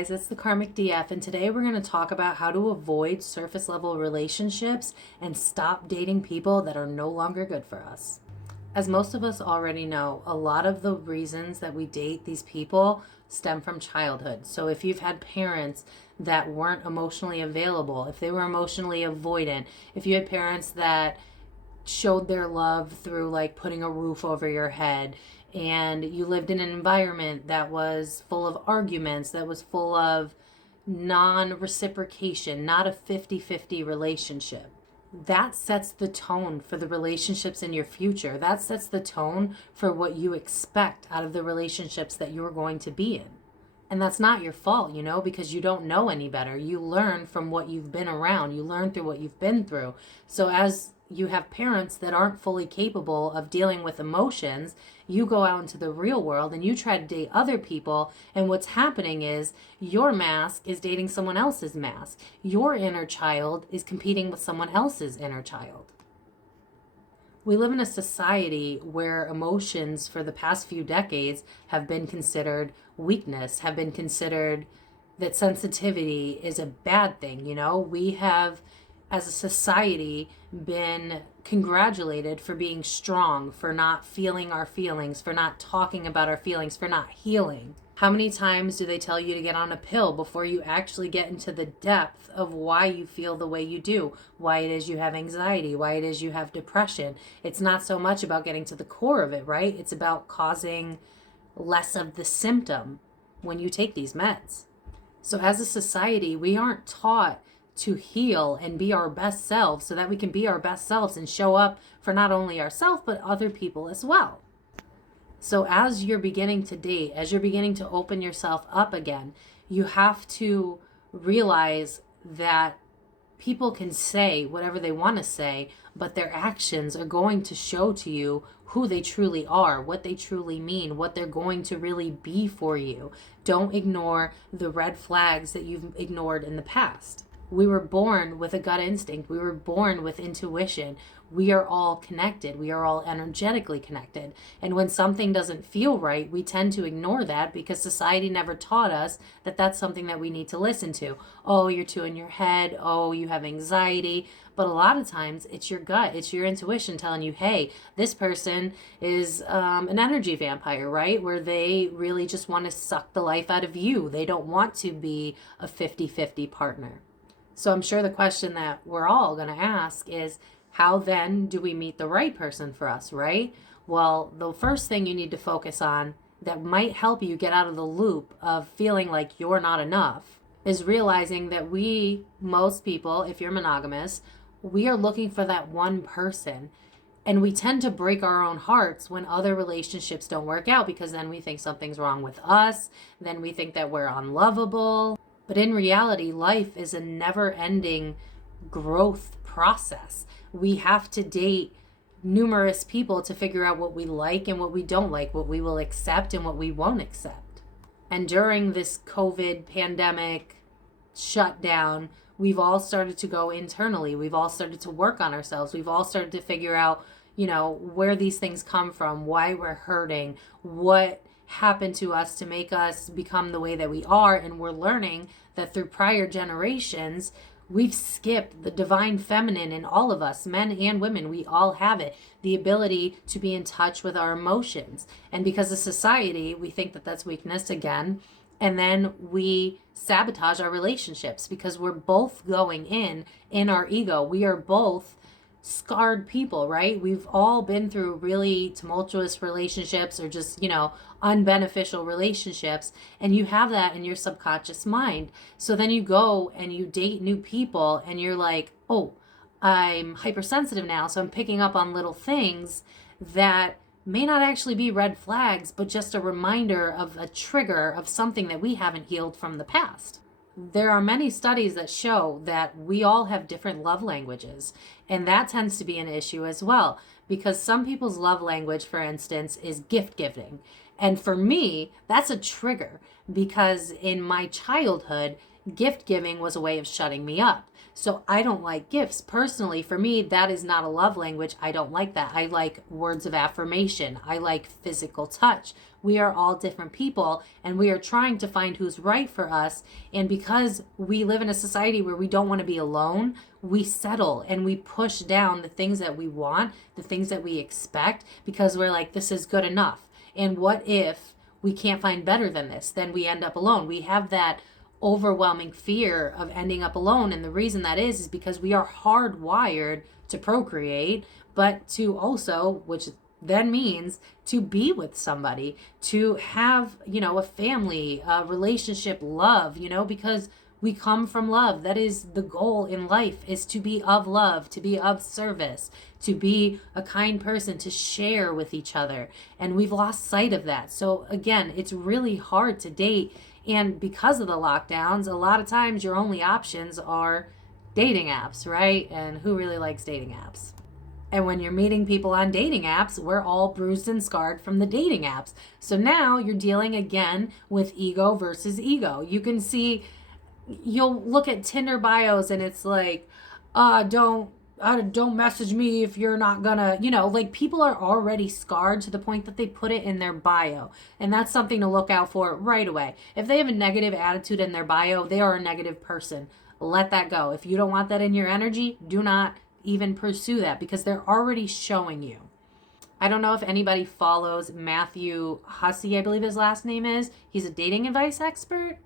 guys, it's the Karmic DF, and today we're going to talk about how to avoid surface level relationships and stop dating people that are no longer good for us. As most of us already know, a lot of the reasons that we date these people stem from childhood. So if you've had parents that weren't emotionally available, if they were emotionally avoidant, if you had parents that showed their love through like putting a roof over your head, and you lived in an environment that was full of arguments, that was full of non-reciprocation, not a 50-50 relationship, that sets the tone for the relationships in your future. That sets the tone for what you expect out of the relationships that you're going to be in. And that's not your fault, because you don't know any better. You learn from what you've been around. You learn through what you've been through. So as you have parents that aren't fully capable of dealing with emotions, you go out into the real world and you try to date other people, and what's happening is your mask is dating someone else's mask. Your inner child is competing with someone else's inner child. We live in a society where emotions for the past few decades have been considered weakness, have been considered that sensitivity is a bad thing. We have, as a society, been congratulated for being strong, for not feeling our feelings, for not talking about our feelings, for not healing. How many times do they tell you to get on a pill before you actually get into the depth of why you feel the way you do, why it is you have anxiety, why it is you have depression? It's not so much about getting to the core of it, right? It's about causing less of the symptom when you take these meds. So as a society, we aren't taught to heal and be our best selves so that we can be our best selves and show up for not only ourselves, but other people as well. So as you're beginning to date, as you're beginning to open yourself up again, you have to realize that people can say whatever they want to say, but their actions are going to show to you who they truly are, what they truly mean, what they're going to really be for you. Don't ignore the red flags that you've ignored in the past. We were born with a gut instinct. We were born with intuition. We are all connected. We are all energetically connected. And when something doesn't feel right, we tend to ignore that because society never taught us that that's something that we need to listen to. Oh, you're too in your head. Oh, you have anxiety. But a lot of times it's your gut, it's your intuition telling you, hey, this person is an energy vampire, right? Where they really just want to suck the life out of you. They don't want to be a 50-50 partner. So I'm sure the question that we're all going to ask is, how then do we meet the right person for us, right? Well, the first thing you need to focus on that might help you get out of the loop of feeling like you're not enough is realizing that most people, if you're monogamous, we are looking for that one person. And we tend to break our own hearts when other relationships don't work out, because then we think something's wrong with us. Then we think that we're unlovable. But in reality, life is a never-ending growth process. We have to date numerous people to figure out what we like and what we don't like, what we will accept and what we won't accept. And during this COVID pandemic shutdown, we've all started to go internally. We've all started to work on ourselves. We've all started to figure out, where these things come from, why we're hurting, what happened to us to make us become the way that we are. And we're learning that through prior generations, we've skipped the divine feminine in all of us, men and women. We all have it, the ability to be in touch with our emotions. And because of society, we think that that's weakness again. And then we sabotage our relationships because we're both going in our ego. We are both scarred people, right? We've all been through really tumultuous relationships or just, unbeneficial relationships, and you have that in your subconscious mind. So then you go and you date new people and you're like, oh, I'm hypersensitive now, so I'm picking up on little things that may not actually be red flags, but just a reminder of a trigger of something that we haven't healed from the past. There are many studies that show that we all have different love languages, and that tends to be an issue as well, because some people's love language, for instance, is gift giving. And for me, that's a trigger because in my childhood, gift giving was a way of shutting me up. So I don't like gifts. Personally, for me, that is not a love language. I don't like that. I like words of affirmation. I like physical touch. We are all different people, and we are trying to find who's right for us. And because we live in a society where we don't want to be alone, we settle and we push down the things that we want, the things that we expect, because we're like, this is good enough. And what if we can't find better than this? Then we end up alone. We have that overwhelming fear of ending up alone. And the reason that is because we are hardwired to procreate, but to also, which then means to be with somebody, to have, a family, a relationship, love, because we come from love. That is the goal in life, is to be of love, to be of service, to be a kind person, to share with each other. And we've lost sight of that. So again, it's really hard to date. And because of the lockdowns, a lot of times your only options are dating apps, right? And who really likes dating apps? And when you're meeting people on dating apps, we're all bruised and scarred from the dating apps. So now you're dealing again with ego versus ego. You can see, you'll look at Tinder bios and it's like, don't message me if you're not gonna, like people are already scarred to the point that they put it in their bio. And that's something to look out for right away. If they have a negative attitude in their bio, they are a negative person. Let that go. If you don't want that in your energy, do not even pursue that, because they're already showing you. I don't know if anybody follows Matthew Hussey, I believe his last name is. He's a dating advice expert.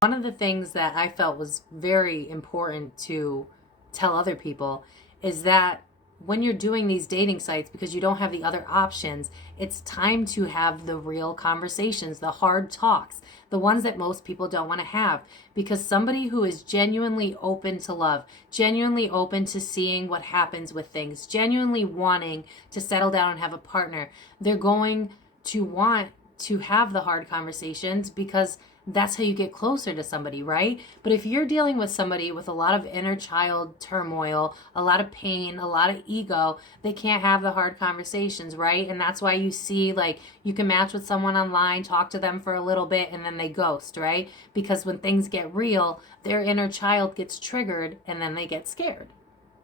One of the things that I felt was very important to tell other people is that when you're doing these dating sites, because you don't have the other options, it's time to have the real conversations, the hard talks, the ones that most people don't want to have. Because somebody who is genuinely open to love, genuinely open to seeing what happens with things, genuinely wanting to settle down and have a partner, they're going to want to have the hard conversations, because that's how you get closer to somebody, right? But if you're dealing with somebody with a lot of inner child turmoil, a lot of pain, a lot of ego, they can't have the hard conversations, right? And that's why you see, like, you can match with someone online, talk to them for a little bit, and then they ghost, right? Because when things get real, their inner child gets triggered and then they get scared.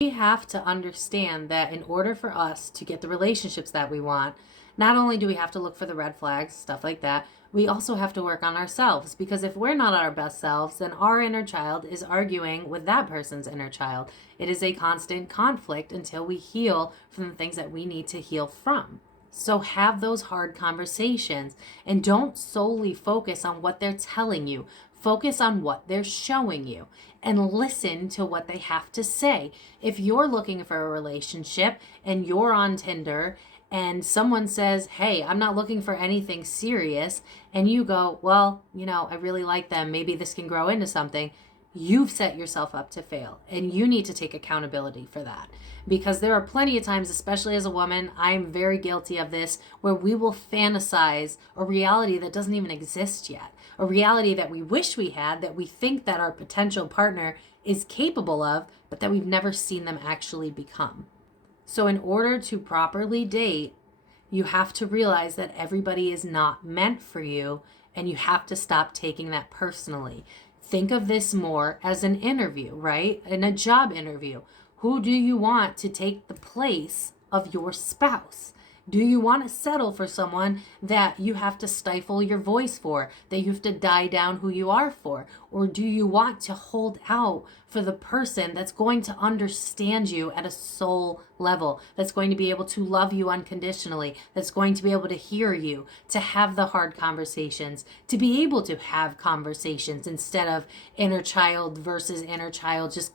We have to understand that in order for us to get the relationships that we want, not only do we have to look for the red flags, stuff like that, we also have to work on ourselves. Because if we're not our best selves, then our inner child is arguing with that person's inner child. It is a constant conflict until we heal from the things that we need to heal from. So have those hard conversations, and don't solely focus on what they're telling you. Focus on what they're showing you and listen to what they have to say. If you're looking for a relationship and you're on Tinder and someone says, hey, I'm not looking for anything serious, and you go, well, I really like them, maybe this can grow into something, you've set yourself up to fail, and you need to take accountability for that. Because there are plenty of times, especially as a woman, I'm very guilty of this, where we will fantasize a reality that doesn't even exist yet, a reality that we wish we had, that we think that our potential partner is capable of, but that we've never seen them actually become. So in order to properly date, you have to realize that everybody is not meant for you, and you have to stop taking that personally. Think of this more as an interview, right? In a job interview. Who do you want to take the place of your spouse? Do you want to settle for someone that you have to stifle your voice for, that you have to die down who you are for? Or do you want to hold out for the person that's going to understand you at a soul level, that's going to be able to love you unconditionally, that's going to be able to hear you, to have the hard conversations, to be able to have conversations instead of inner child versus inner child just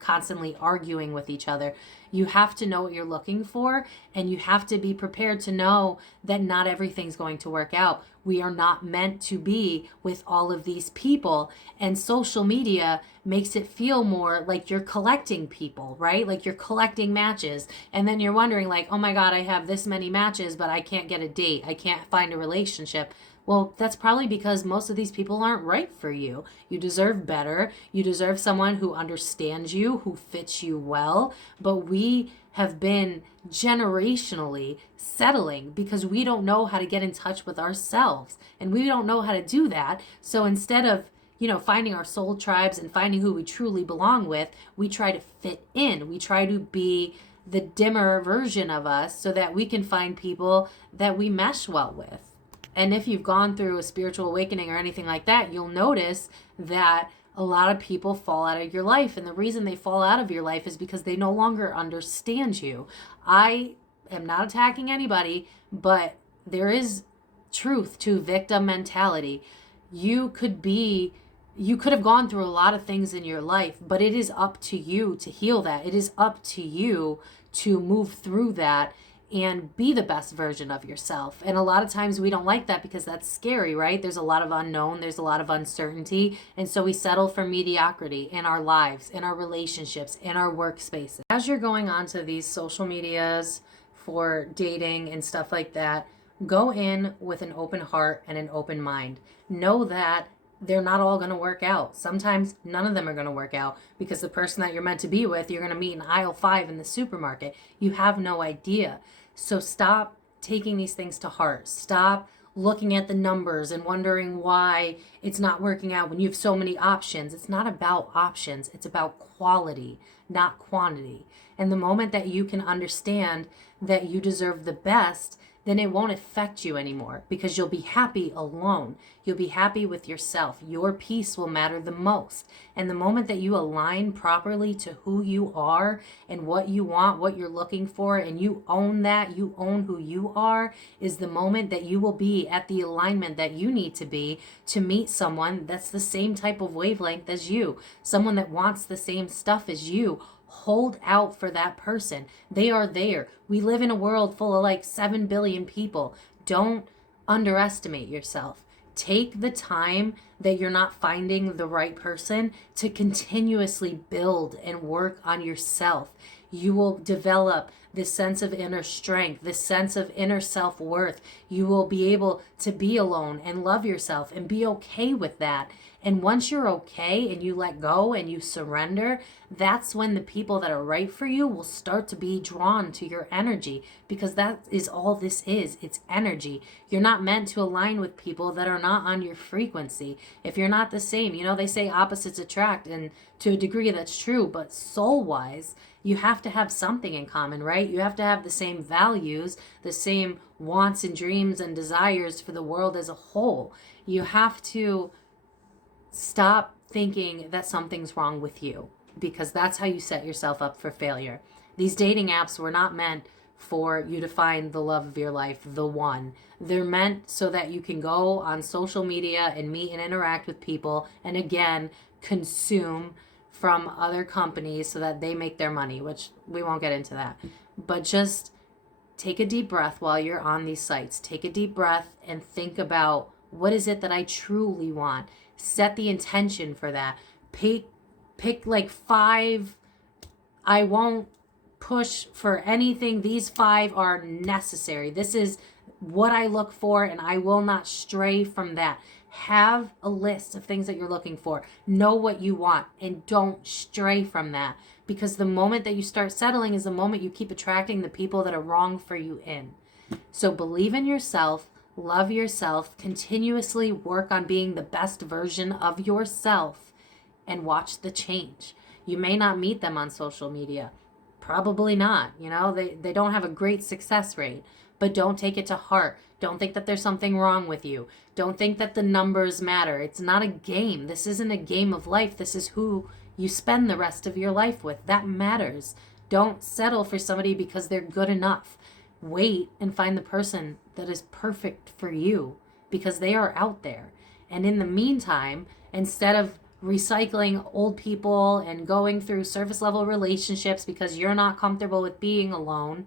constantly arguing with each other? You have to know what you're looking for, and you have to be prepared to know that not everything's going to work out. We are not meant to be with all of these people, and social media makes it feel more like you're collecting people, right? Like you're collecting matches, and then you're wondering like, oh my God, I have this many matches, but I can't get a date. I can't find a relationship. Well, that's probably because most of these people aren't right for you. You deserve better. You deserve someone who understands you, who fits you well. But we have been generationally settling because we don't know how to get in touch with ourselves, and we don't know how to do that. So instead of finding our soul tribes and finding who we truly belong with, we try to fit in. We try to be the dimmer version of us so that we can find people that we mesh well with. And if you've gone through a spiritual awakening or anything like that, you'll notice that a lot of people fall out of your life. And the reason they fall out of your life is because they no longer understand you. I am not attacking anybody, but there is truth to victim mentality. You could have gone through a lot of things in your life, but it is up to you to heal that. It is up to you to move through that and be the best version of yourself. And a lot of times we don't like that because that's scary, right? There's a lot of unknown, there's a lot of uncertainty. And so we settle for mediocrity in our lives, in our relationships, in our workspaces. As you're going onto these social medias for dating and stuff like that, go in with an open heart and an open mind. Know that they're not all going to work out. Sometimes none of them are going to work out because the person that you're meant to be with, you're going to meet in aisle 5 in the supermarket. You have no idea. So stop taking these things to heart. Stop looking at the numbers and wondering why it's not working out when you have so many options. It's not about options. It's about quality, not quantity. And the moment that you can understand that you deserve the best, then it won't affect you anymore because you'll be happy alone. You'll be happy with yourself. Your peace will matter the most. And the moment that you align properly to who you are and what you want, what you're looking for, and you own that, you own who you are, is the moment that you will be at the alignment that you need to be to meet someone that's the same type of wavelength as you, someone that wants the same stuff as you. Hold out for that person. They are there. We live in a world full of like 7 billion people. Don't underestimate yourself. Take the time that you're not finding the right person to continuously build and work on yourself. You will develop this sense of inner strength, this sense of inner self-worth. You will be able to be alone and love yourself and be okay with that. And once you're okay and you let go and you surrender, that's when the people that are right for you will start to be drawn to your energy, because that is all this is. It's energy. You're not meant to align with people that are not on your frequency. If you're not the same, they say opposites attract, and to a degree that's true, but soul-wise, you have to have something in common, right? You have to have the same values, the same wants and dreams and desires for the world as a whole. You have to stop thinking that something's wrong with you, because that's how you set yourself up for failure. These dating apps were not meant for you to find the love of your life, the one. They're meant so that you can go on social media and meet and interact with people, and again, consume from other companies so that they make their money, which we won't get into that. But just take a deep breath while you're on these sites. Take a deep breath and think about, what is it that I truly want? Set the intention for that. Pick like 5. I won't push for anything. These 5 are necessary. This is what I look for, and I will not stray from that. Have a list of things that you're looking for. Know what you want and don't stray from that, because the moment that you start settling is the moment you keep attracting the people that are wrong for you in. So believe in yourself. Love yourself, continuously work on being the best version of yourself, and watch the change. You may not meet them on social media. Probably not. They don't have a great success rate, but don't take it to heart. Don't think that there's something wrong with you. Don't think that the numbers matter. It's not a game. This isn't a game of life. This is who you spend the rest of your life with. That matters. Don't settle for somebody because they're good enough. Wait and find the person that is perfect for you, because they are out there. And in the meantime, instead of recycling old people and going through surface level relationships because you're not comfortable with being alone,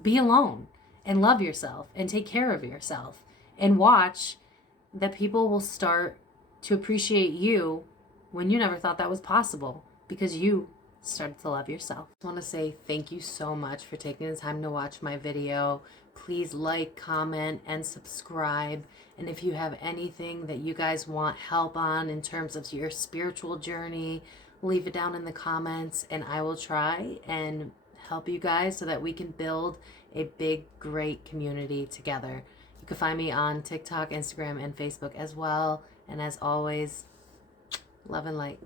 be alone and love yourself and take care of yourself, and watch that people will start to appreciate you when you never thought that was possible, because you started to love yourself. I want to say thank you so much for taking the time to watch my video. Please like, comment, and subscribe. And if you have anything that you guys want help on in terms of your spiritual journey, leave it down in the comments, and I will try and help you guys so that we can build a big, great community together. You can find me on TikTok, Instagram, and Facebook as well. And as always, love and light.